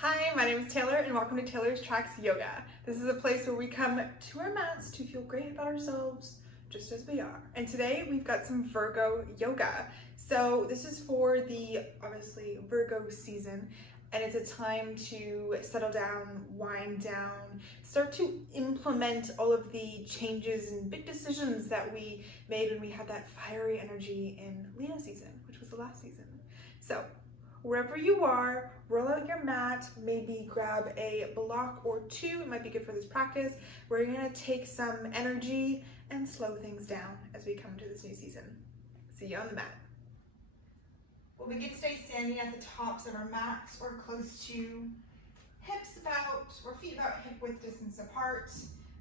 Hi, my name is Taylor and welcome to Taylor's Tracks Yoga. This is a place where we come to our mats to feel great about ourselves just as we are. And today we've got some Virgo yoga. So this is for the obviously Virgo season, and it's a time to settle down, wind down, start to implement all of the changes and big decisions that we made when we had that fiery energy in Leo season, which was the last season. So wherever you are, roll out your mat, maybe grab a block or two. It might be good for this practice. We're gonna take some energy and slow things down as we come to this new season. See you on the mat. We'll begin today standing at the tops of our mats or close to hips about, or feet about hip width distance apart,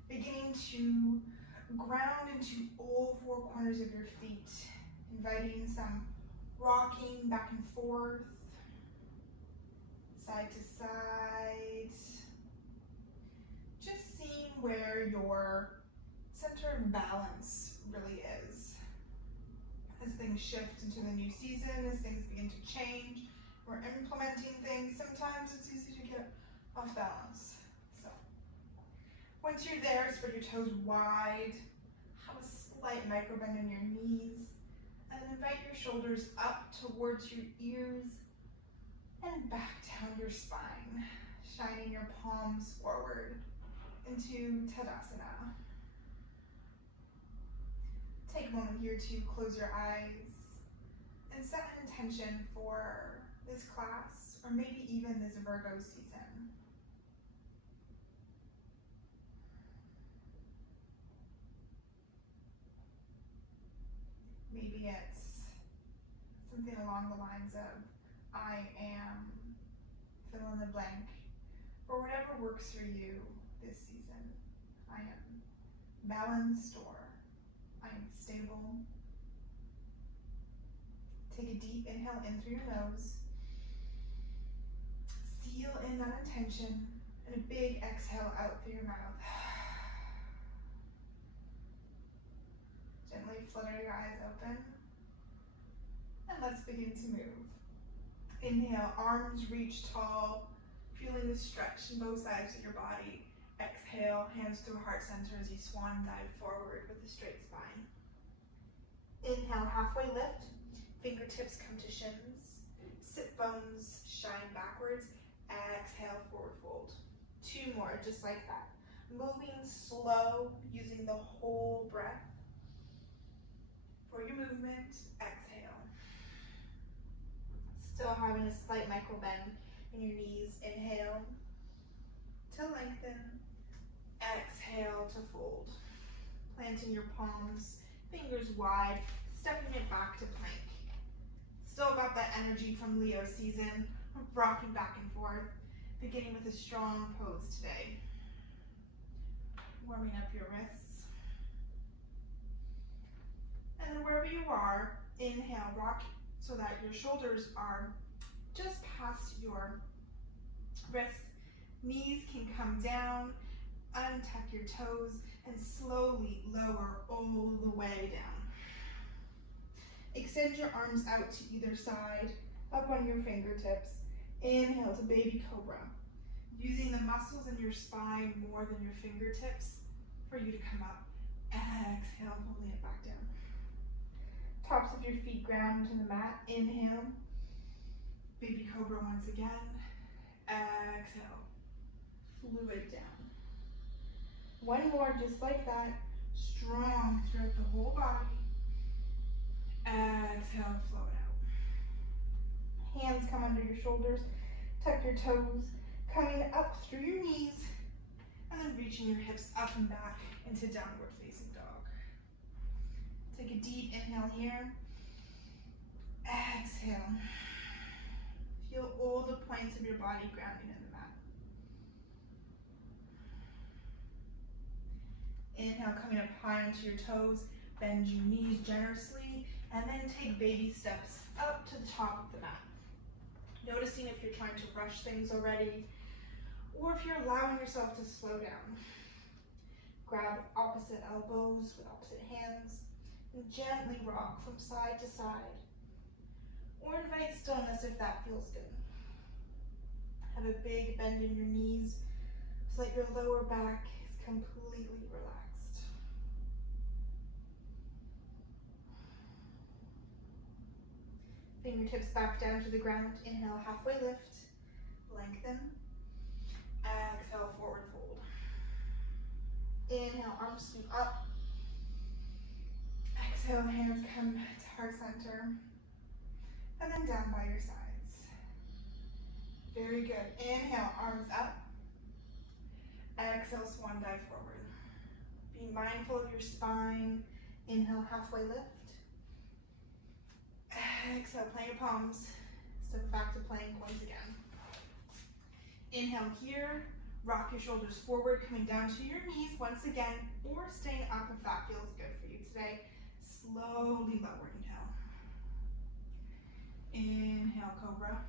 beginning to ground into all four corners of your feet, inviting some rocking back and forth, side to side, just seeing where your center of balance really is. As things shift into the new season, as things begin to change, we're implementing things, sometimes it's easy to get off balance. So once you're there, spread your toes wide, have a slight micro bend in your knees, and invite your shoulders up towards your ears and back down your spine, shining your palms forward into Tadasana. Take a moment here to close your eyes and set an intention for this class, or maybe even this Virgo season. Maybe it's something along the lines of, I am fill in the blank, or whatever works for you this season. I am balanced, or I am stable. Take a deep inhale in through your nose. Seal in that intention, and a big exhale out through your mouth. Gently flutter your eyes open, and let's begin to move. Inhale, arms reach tall, feeling the stretch in both sides of your body. Exhale, hands through heart center as you swan dive forward with a straight spine. Inhale, halfway lift, fingertips come to shins, sit bones shine backwards. Exhale, forward fold. Two more, just like that. Moving slow, using the whole breath. For your movement, exhale. Still having a slight micro bend in your knees. Inhale to lengthen. Exhale to fold. Planting your palms, fingers wide, stepping it back to plank. Still got that energy from Leo season, rocking back and forth, beginning with a strong pose today. Warming up your wrists. And then wherever you are, inhale, rock so that your shoulders are just past your wrists. Knees can come down, untuck your toes, and slowly lower all the way down. Extend your arms out to either side, up on your fingertips. Inhale to baby cobra, using the muscles in your spine more than your fingertips for you to come up. Exhale, pulling it back down. Tops of your feet ground into the mat. Inhale, baby cobra once again. Exhale, fluid down. One more, just like that, strong throughout the whole body. Exhale, flow it out. Hands come under your shoulders, tuck your toes, coming up through your knees, and then reaching your hips up and back into downward facing dog. Take a deep inhale here. Exhale. Feel all the points of your body grounding in the mat. Inhale, coming up high onto your toes, bend your knees generously, and then take baby steps up to the top of the mat. Noticing if you're trying to rush things already, or if you're allowing yourself to slow down. Grab opposite elbows with opposite hands, and gently rock from side to side, or invite stillness if that feels good. Have a big bend in your knees so that your lower back is completely relaxed. Fingertips back down to the ground. Inhale, halfway lift, lengthen. Exhale, forward fold. Inhale, arms scoot up. Exhale, hands come to heart center. And then down by your sides. Very good. Inhale, arms up. Exhale, swan dive forward. Be mindful of your spine. Inhale, halfway lift. Exhale, plant your palms. Step back to plank once again. Inhale here. Rock your shoulders forward, coming down to your knees once again, or staying up if that feels good for you today. Slowly lower, inhale. Inhale, cobra.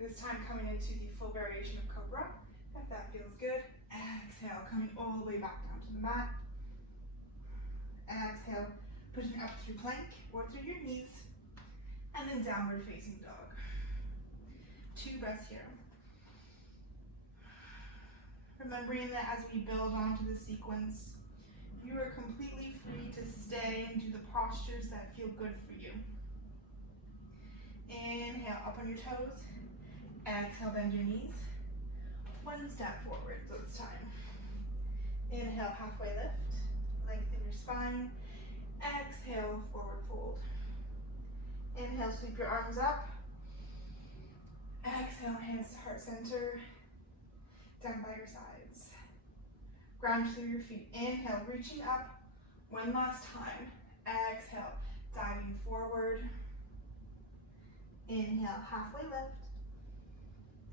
This time coming into the full variation of cobra, if that feels good. Exhale, coming all the way back down to the mat. Exhale, pushing up through plank or through your knees, and then downward facing dog. 2 breaths here. Remembering that as we build onto the sequence, you are completely free to stay and do the postures that feel good for you. Inhale, up on your toes. Exhale, bend your knees. 1 step forward this time. Inhale, halfway lift. Lengthen your spine. Exhale, forward fold. Inhale, sweep your arms up. Exhale, hands to heart center. Down by your sides. Ground through your feet. Inhale, reaching up. 1 last time. Exhale, diving forward. Inhale, halfway lift.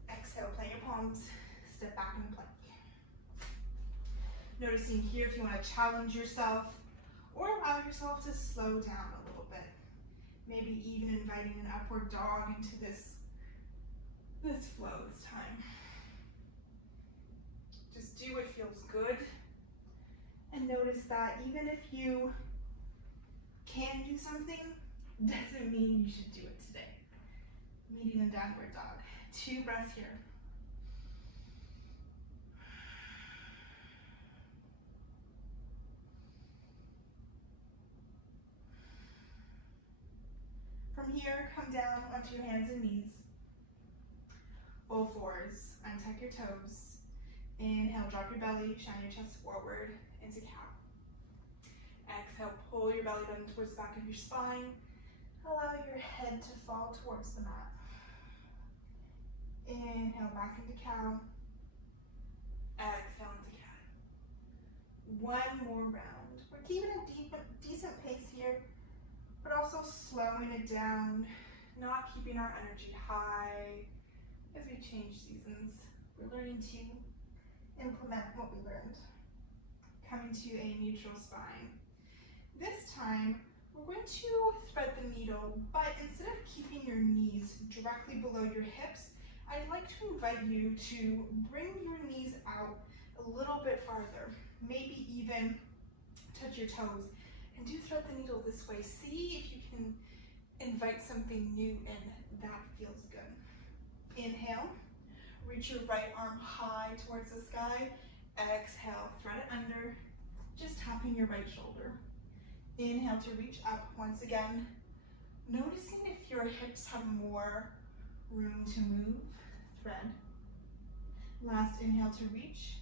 Exhale, plant your palms. Step back into plank. Noticing here if you want to challenge yourself or allow yourself to slow down a little bit. Maybe even inviting an upward dog into this flow this time. Just do what feels good. And notice that even if you can do something, doesn't mean you should do it today. Meeting a downward dog. 2 breaths here. From here, come down onto your hands and knees. All 4s, untuck your toes. Inhale, drop your belly, shine your chest forward into cow. Exhale, pull your belly button towards the back of your spine. Allow your head to fall towards the mat. Inhale, back into cow. Exhale into cat. 1 more round. We're keeping a decent pace here, but also slowing it down, not keeping our energy high as we change seasons. We're learning to implement what we learned. Coming to a neutral spine. This time, we're going to thread the needle, but instead of keeping your knees directly below your hips, I'd like to invite you to bring your knees out a little bit farther, maybe even touch your toes, and do thread the needle this way. See if you can invite something new in that feels good. Inhale, reach your right arm high towards the sky. Exhale, thread it under, just tapping your right shoulder. Inhale to reach up once again. Noticing if your hips have more room to move, thread. Last inhale to reach.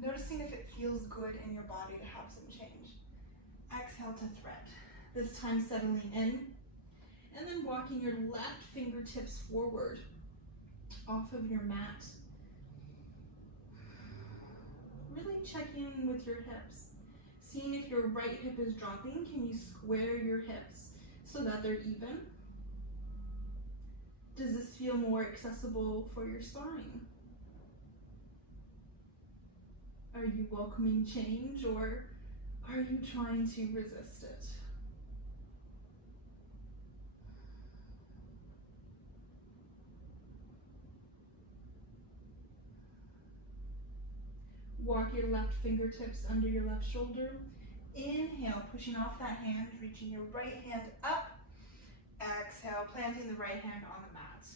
Noticing if it feels good in your body to have some change. Exhale to thread. This time settling in. And then walking your left fingertips forward off of your mat. Really checking in with your hips. Seeing if your right hip is dropping, can you square your hips so that they're even? Does this feel more accessible for your spine? Are you welcoming change, or are you trying to resist it? Walk your left fingertips under your left shoulder. Inhale, pushing off that hand, reaching your right hand up. Exhale, planting the right hand on the mat.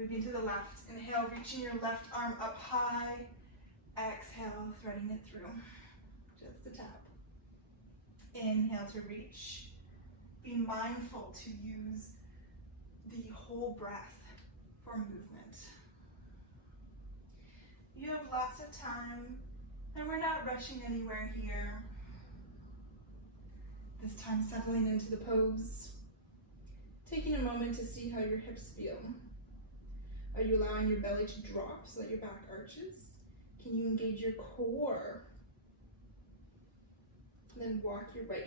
Moving to the left. Inhale, reaching your left arm up high. Exhale, threading it through. Just the top. Inhale to reach. Be mindful to use the whole breath for movement. You have lots of time, and we're not rushing anywhere here. This time settling into the pose. Taking a moment to see how your hips feel. Are you allowing your belly to drop so that your back arches? Can you engage your core? And then walk your right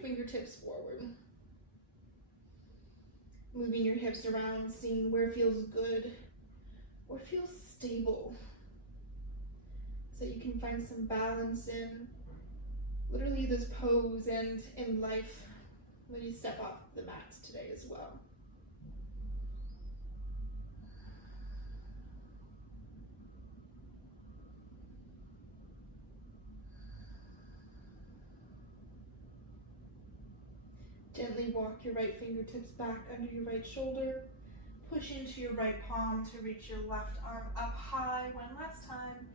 fingertips forward. Moving your hips around, seeing where feels good or feels stable. So you can find some balance in literally this pose and in life when you step off the mats today as well. Gently walk your right fingertips back under your right shoulder. Push into your right palm to reach your left arm up high one last time,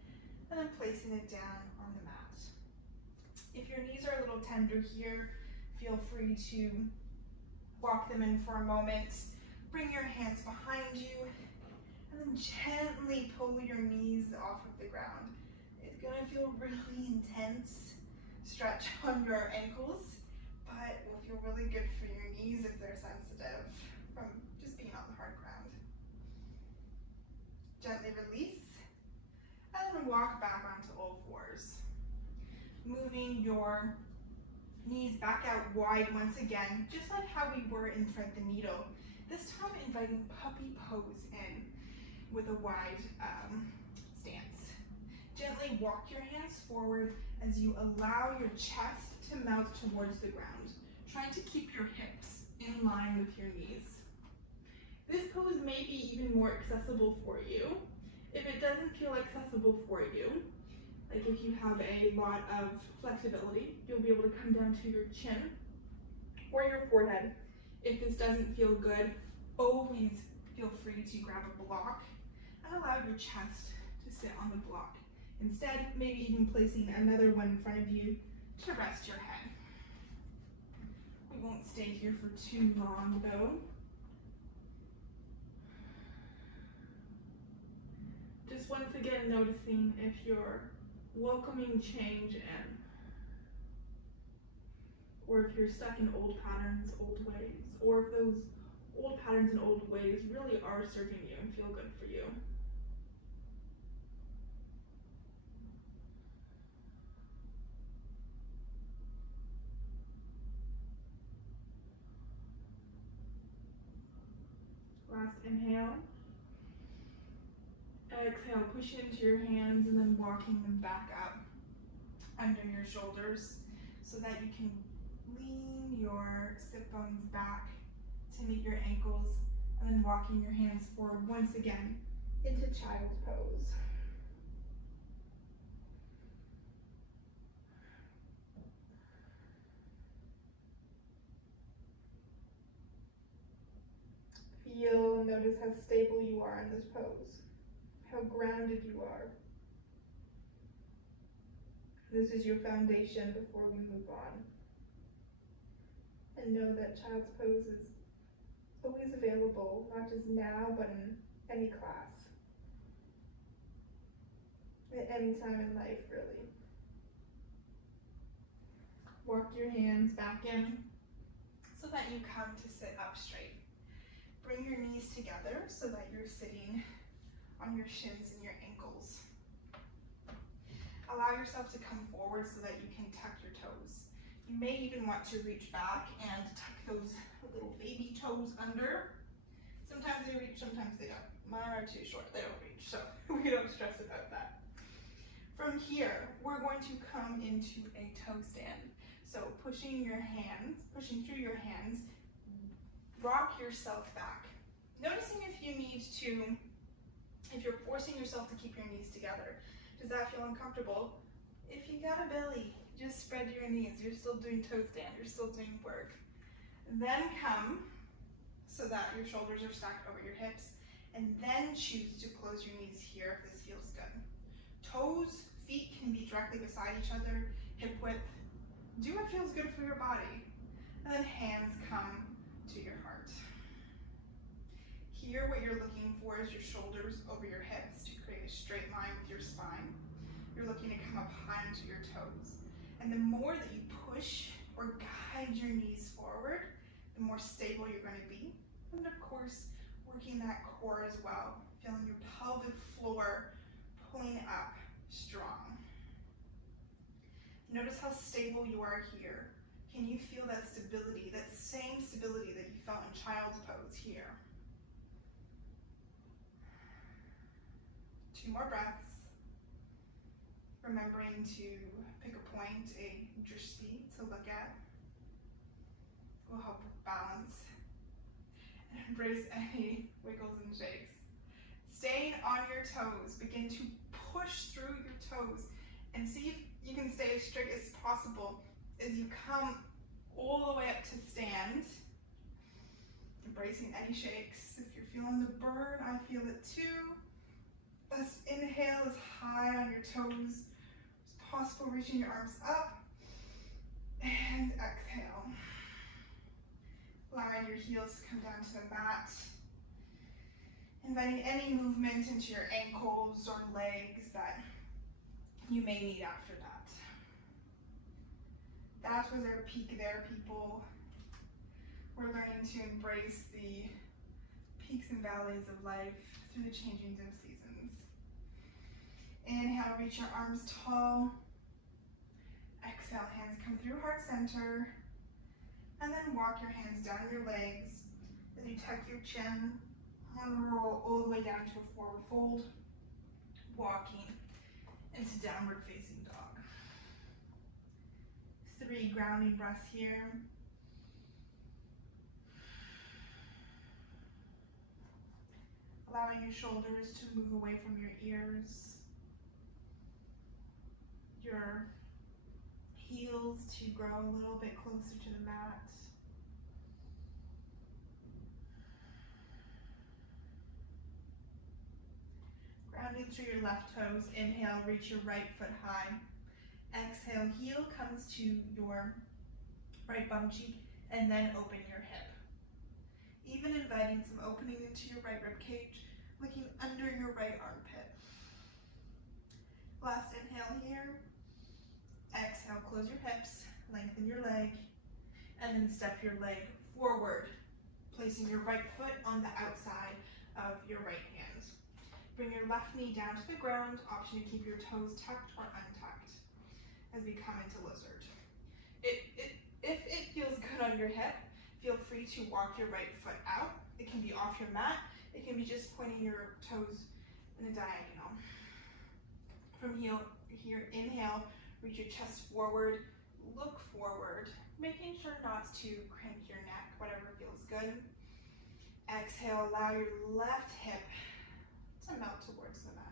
and then placing it down on the mat. If your knees are a little tender here, feel free to walk them in for a moment. Bring your hands behind you, and then gently pull your knees off of the ground. It's gonna feel really intense stretch on your ankles, but will feel really good for your knees if they're sensitive from just being on the hard ground. Gently release, and then walk back onto all fours. Moving your knees back out wide once again, just like how we were in Thread the Needle. This time inviting puppy pose in with a wide stance. Gently walk your hands forward as you allow your chest to melt towards the ground, trying to keep your hips in line with your knees. This pose may be even more accessible for you. If it doesn't feel accessible for you, like if you have a lot of flexibility, you'll be able to come down to your chin or your forehead. If this doesn't feel good, always feel free to grab a block and allow your chest to sit on the block. Instead, maybe even placing another one in front of you to rest your head. We won't stay here for too long though. Just once again noticing if you're welcoming change in, or if you're stuck in old patterns, old ways, or if those old patterns and old ways really are serving you and feel good for you. Last inhale. Exhale, push into your hands and then walking them back up under your shoulders so that you can lean your sit bones back to meet your ankles, and then walking your hands forward once again into child's pose. Notice how stable you are in this pose, how grounded you are. This is your foundation before we move on. And know that child's pose is always available, not just now, but in any class. At any time in life, really. Walk your hands back in so that you come to sit up straight. Bring your knees together so that you're sitting on your shins and your ankles. Allow yourself to come forward so that you can tuck your toes. You may even want to reach back and tuck those little baby toes under. Sometimes they reach, sometimes they don't. Mine are too short, they don't reach, so we don't stress about that. From here, we're going to come into a toe stand. So pushing through your hands, rock yourself back. Noticing if you're forcing yourself to keep your knees together. Does that feel uncomfortable? If you got a belly, just spread your knees. You're still doing toe stand, you're still doing work. Then come so that your shoulders are stacked over your hips And then choose to close your knees here if this feels good. Toes, feet can be directly beside each other, hip width. Do what feels good for your body. And then hands come to your heart. Here, what you're looking for is your shoulders over your hips to create a straight line with your spine. You're looking to come up high onto your toes. And the more that you push or guide your knees forward, the more stable you're going to be. And of course, working that core as well, feeling your pelvic floor pulling up strong. Notice how stable you are here. Can you feel that stability, that same stability that you felt in child's pose here? 2 more breaths. Remembering to pick a point, a drishti to look at. Will help with balance. And embrace any wiggles and shakes. Staying on your toes, begin to push through your toes and see if you can stay as straight as possible as you come all the way up to stand. Embracing any shakes. If you're feeling the burn, I feel it too. Let's inhale as high on your toes as possible, reaching your arms up, and exhale. Allowing your heels to come down to the mat. Inviting any movement into your ankles or legs that you may need after that. That was our peak there, people. We're learning to embrace the peaks and valleys of life through the changing of seasons. Inhale, reach your arms tall. Exhale, hands come through heart center. And then walk your hands down your legs as you tuck your chin and roll all the way down to a forward fold, walking into downward facing dog. 3 grounding breaths here. Allowing your shoulders to move away from your ears. Your heels to grow a little bit closer to the mat. Grounding through your left toes. Inhale, reach your right foot high. Exhale, heel comes to your right bum cheek, and then open your hip. Even inviting some opening into your right rib cage, looking under your right armpit. Last inhale here. Exhale, close your hips, lengthen your leg, and then step your leg forward, placing your right foot on the outside of your right hand. Bring your left knee down to the ground, option to keep your toes tucked or untucked as we come into lizard. If it feels good on your hip, feel free to walk your right foot out. It can be off your mat, it can be just pointing your toes in a diagonal. From here, inhale, reach your chest forward, look forward, making sure not to crank your neck, whatever feels good. Exhale, allow your left hip to melt towards the mat.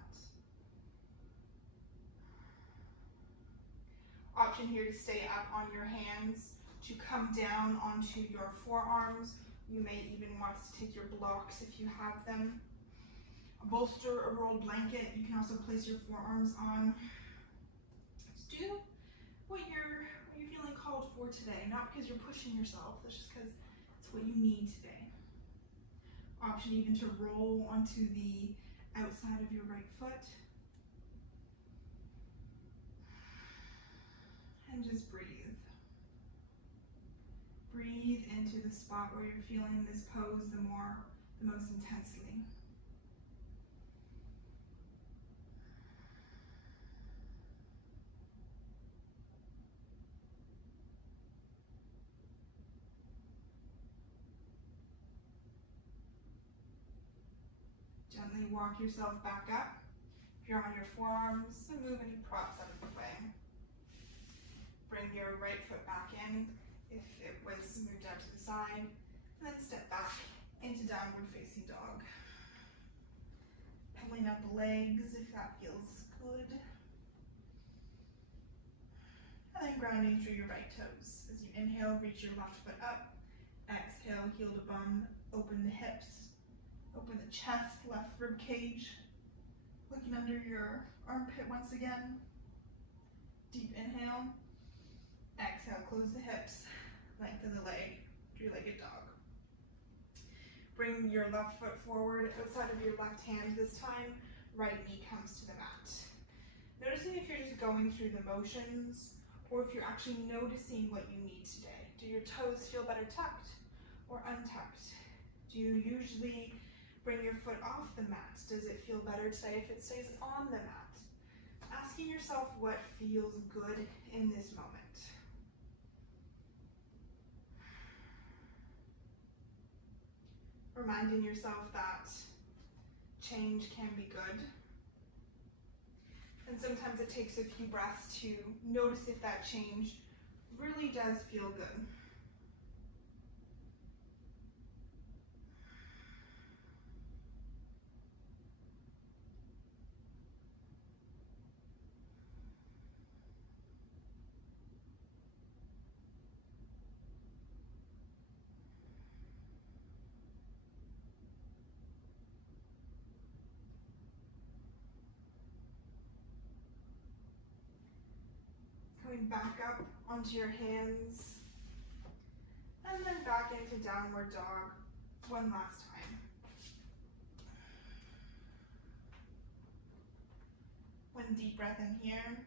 Option here to stay up on your hands, to come down onto your forearms. You may even want to take your blocks if you have them. A bolster, a rolled blanket, you can also place your forearms on. Just do what you're feeling called for today, not because you're pushing yourself, that's just because it's what you need today. Option even to roll onto the outside of your right foot. And just breathe. Breathe into the spot where you're feeling this pose the most intensely. Gently walk yourself back up. If you're on your forearms, move any props out of the way. Bring your right foot back in if it was moved out to the side, and then step back into downward facing dog. Pulling up the legs if that feels good. And then grounding through your right toes. As you inhale, reach your left foot up. Exhale, heel to bum, open the hips. Open the chest, left rib cage. Looking under your armpit once again. Deep inhale. Exhale, close the hips. Lengthen the leg, three-legged dog. Bring your left foot forward outside of your left hand. This time, right knee comes to the mat. Noticing if you're just going through the motions or if you're actually noticing what you need today. Do your toes feel better tucked or untucked? Do you usually bring your foot off the mat? Does it feel better today if it stays on the mat? Asking yourself what feels good in this moment. Reminding yourself that change can be good. And sometimes it takes a few breaths to notice if that change really does feel good. Coming back up onto your hands, and then back into downward dog one last time. One deep breath in here.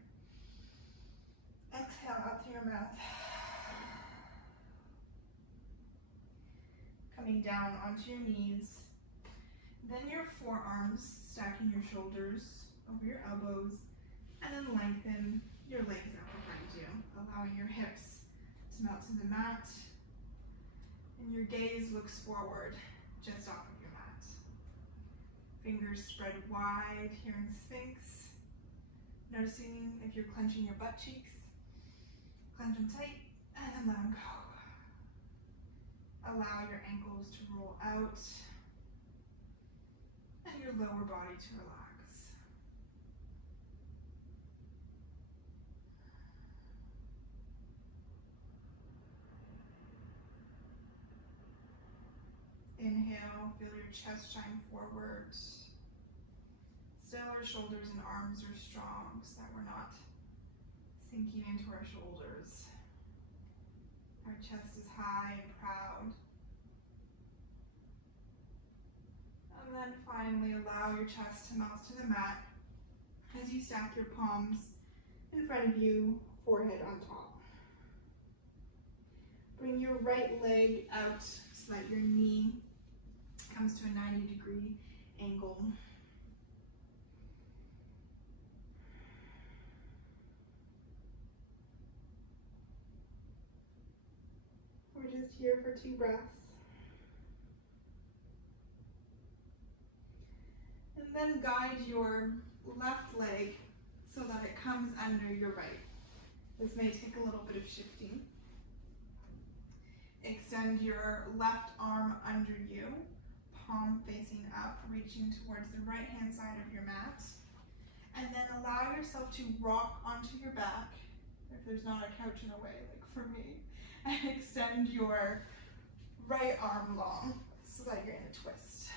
Exhale out through your mouth. Coming down onto your knees. Then your forearms, stacking your shoulders over your elbows, and then lengthen your legs out behind you, allowing your hips to melt to the mat, and your gaze looks forward, just off of your mat. Fingers spread wide here in Sphinx, noticing if you're clenching your butt cheeks. Clench them tight, and then let them go. Allow your ankles to roll out, and your lower body to relax. Inhale, feel your chest shine forward. Still, our shoulders and arms are strong so that we're not sinking into our shoulders. Our chest is high and proud. And then finally, allow your chest to melt to the mat as you stack your palms in front of you, forehead on top. Bring your right leg out so that your knee comes to a 90-degree angle. We're just here for 2 breaths. And then guide your left leg so that it comes under your right. This may take a little bit of shifting. Extend your left arm under you, palm facing up, reaching towards the right-hand side of your mat. And then allow yourself to rock onto your back, if there's not a couch in the way, like for me. And extend your right arm long so that you're in a twist.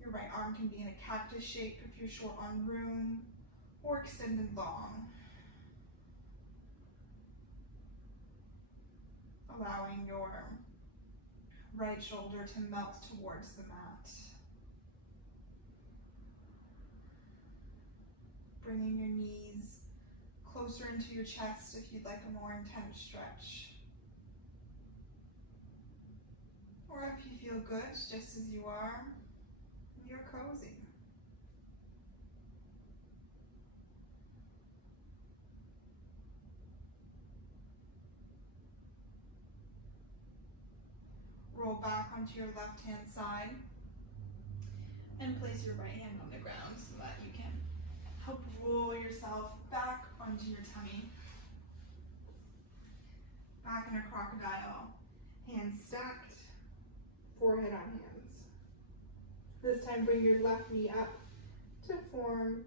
Your right arm can be in a cactus shape if you're short on room, or extended long. Allowing your right shoulder to melt towards the mat. Bringing your knees closer into your chest if you'd like a more intense stretch. Or if you feel good, just as you are, you're cozy. Roll back onto your left-hand side and place your right hand on the ground so that you can help roll yourself back onto your tummy. Back in a crocodile, hands stacked, forehead on hands. This time bring your left knee up to form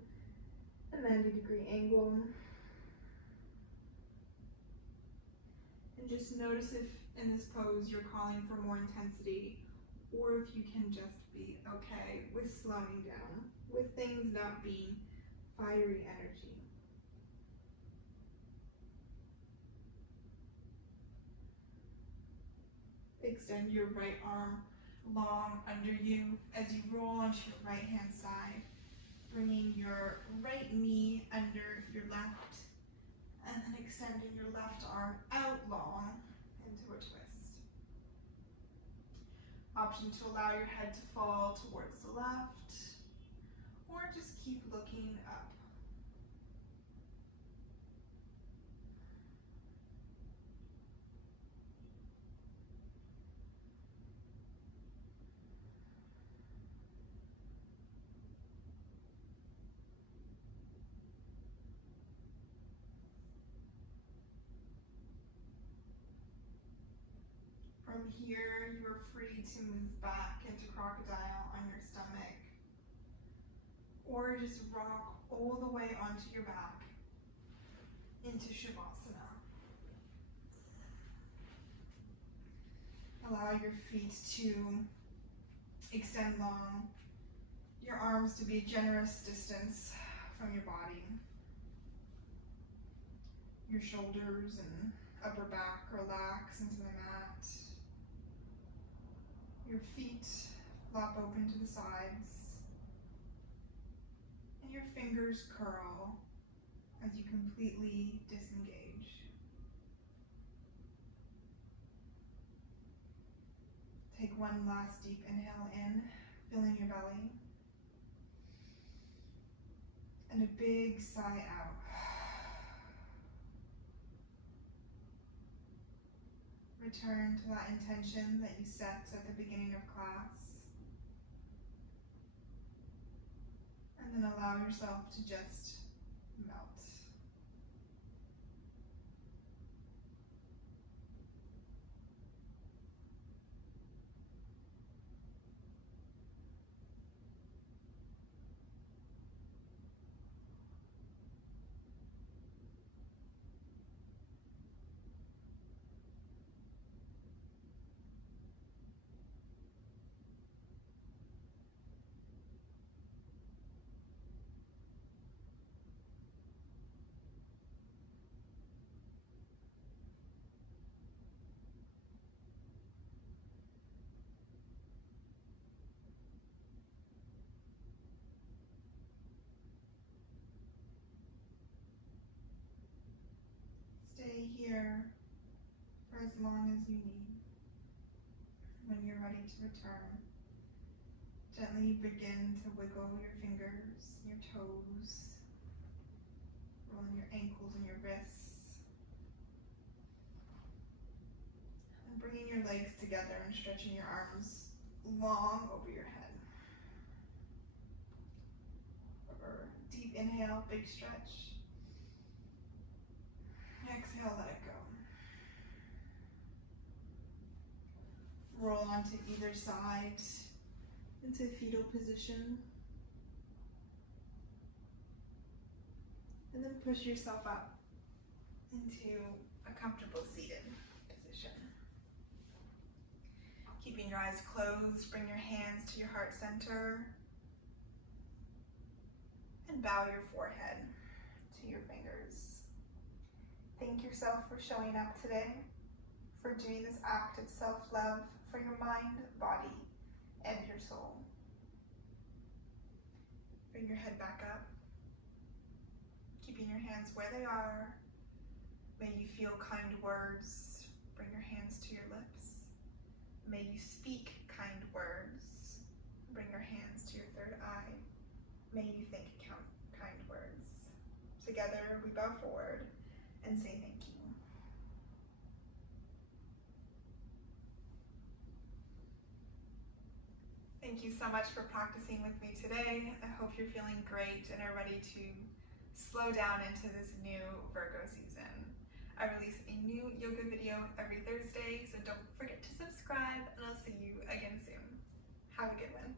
a 90-degree angle. And just notice if in this pose you're calling for more intensity or if you can just be okay with slowing down, with things not being fiery energy. Extend your right arm long under you as you roll onto your right hand side, bringing your right knee under your left, and then extending your left arm out long into a twist. Option to allow your head to fall towards the left, or just keep looking up. From here, you are free to move back into crocodile on your stomach, or just rock all the way onto your back into Shavasana. Allow your feet to extend long, your arms to be a generous distance from your body. Your shoulders and upper back relax into the mat. Your feet flop open to the sides, and your fingers curl as you completely disengage. Take one last deep inhale in, filling your belly, and a big sigh out. Return to that intention that you set at the beginning of class. And then allow yourself to just melt. Stay here for as long as you need. When you're ready to return, gently begin to wiggle your fingers, your toes, rolling your ankles and your wrists, and bringing your legs together and stretching your arms long over your head. Over. Deep inhale, big stretch. Exhale, let it go. Roll onto either side into fetal position. And then push yourself up into a comfortable seated position. Keeping your eyes closed, bring your hands to your heart center and bow your forehead to your fingers. Thank yourself for showing up today, for doing this act of self-love for your mind, body, and your soul. Bring your head back up, keeping your hands where they are. May you feel kind words. Bring your hands to your lips. May you speak kind words. Bring your hands to your third eye. May you think kind words. Together we bow forward and say thank you. Thank you so much for practicing with me today. I hope you're feeling great and are ready to slow down into this new Virgo season. I release a new yoga video every Thursday, so don't forget to subscribe, and I'll see you again soon. Have a good one.